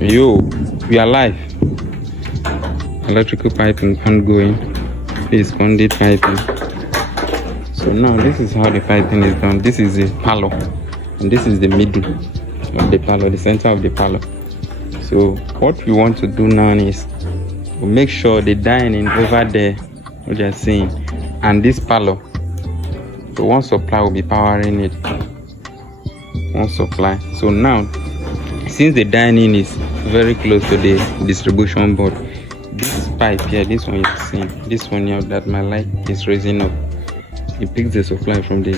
Yo, we are live. Electrical piping ongoing. This conduit piping. So now this is how the piping is done. This is the parlor, and this is the middle of the parlor, the center of the parlor. So what we want to do now is we make sure the dining over there, what you're seeing, and this parlor. So one supply will be powering it. One supply. So now, since the dining is very close to the distribution board, this pipe here, this one you're seeing, this one here that my light is raising up, it picks the supply from the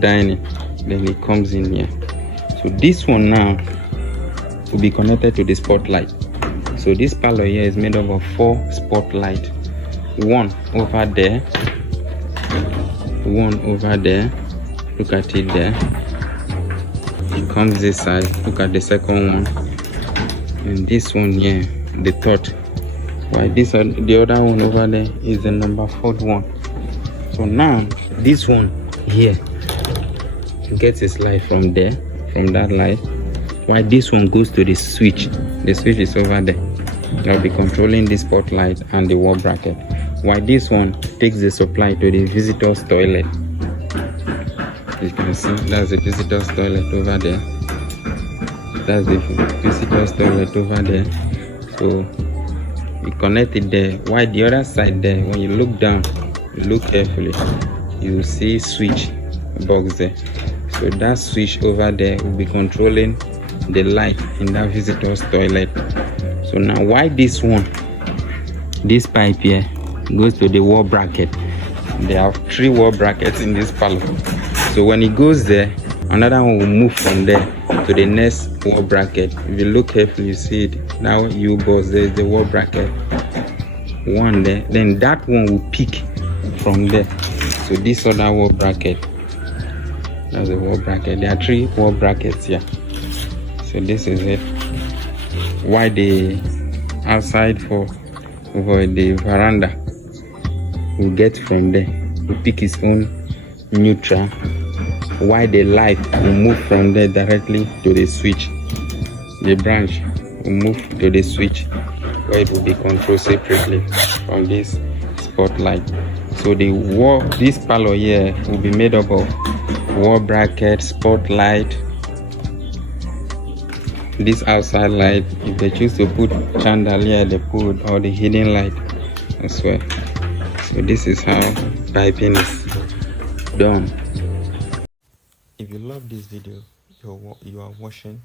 dining, then it comes in here. So this one now will be connected to the spotlight. So this parlor here is made up of 4 spotlights. One over there, one over there, look at it there. It comes this side, look at the second one, and this one here, the third. While the other one over there is the number 4th one. So now this one here gets its light from there, from that light, while this one goes to the switch. The switch is over there. I'll be controlling the spotlight and the wall bracket, while this one takes the supply to the visitor's toilet. You can see that's the visitor's toilet over there. That's the visitor's toilet over there. So we connect it there. While the other side there, when you look down, you look carefully, you will see switch box there. So that switch over there will be controlling the light in that visitor's toilet. So now why this one, this pipe here goes to the wall bracket. They have 3 wall brackets in this parlor. So when it goes there, another one will move from there to the next wall bracket. If you look carefully, you see it. Now you boss, there is the wall bracket. One there. Then that one will pick from there. So this other wall bracket. That's the wall bracket. There are 3 wall brackets here. So this is it. Why the outside for the veranda will get from there. Will pick its own neutral. Why the light will move from there directly to the switch. The branch will move to the switch, where it will be controlled separately from this spotlight. So the wall, this parlor here will be made up of wall bracket, spotlight, this outside light. If they choose to put chandelier, they put, or the hidden light as well. So this is how piping is done. If you love this video you are watching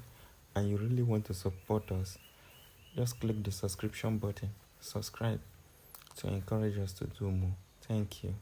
and you really want to support us, just click the subscription button, subscribe to encourage us to do more. Thank you.